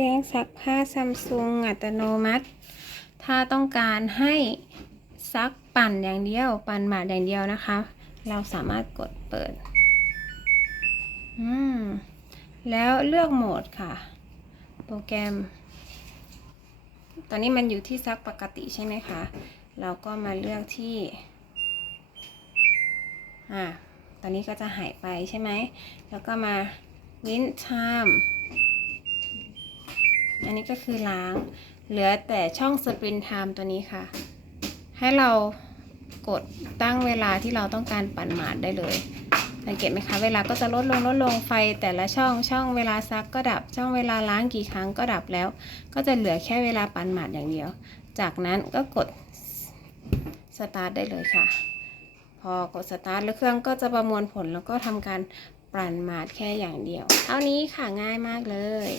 เครื่องซักผ้าซัมซุงอัตโนมัติ ถ้าต้องการให้ซักปั่นอย่างเดียว ปั่นหมาดอย่างเดียวนะคะ เราสามารถกดเปิด อืม แล้วเลือกโหมดค่ะ โปรแกรม ตอนนี้มันอยู่ที่ซักปกติใช่ไหมคะ เราก็มาเลือกที่ อ่า ตอนนี้ก็จะหายไปใช่ไหม แล้วก็มาวินชาม อันนี้ก็คือล้าง เหลือแต่ช่องสปรินไทม์ตัวนี้ค่ะ ให้เรากดตั้งเวลาที่เราต้องการปั่นหมาดได้เลย สังเกตไหมคะ เวลาก็จะลดลงลดลงไฟแต่ละช่องช่องเวลาซักก็ดับ ช่องเวลาล้างกี่ครั้งก็ดับแล้ว ก็จะเหลือแค่เวลาปั่นหมาดอย่างเดียว จากนั้นก็กดสตาร์ทได้เลยค่ะ พอกดสตาร์ทแล้วเครื่องก็จะประมวลผลแล้วก็ทำการปั่นหมาดแค่อย่างเดียว เท่านี้ค่ะง่ายมากเลย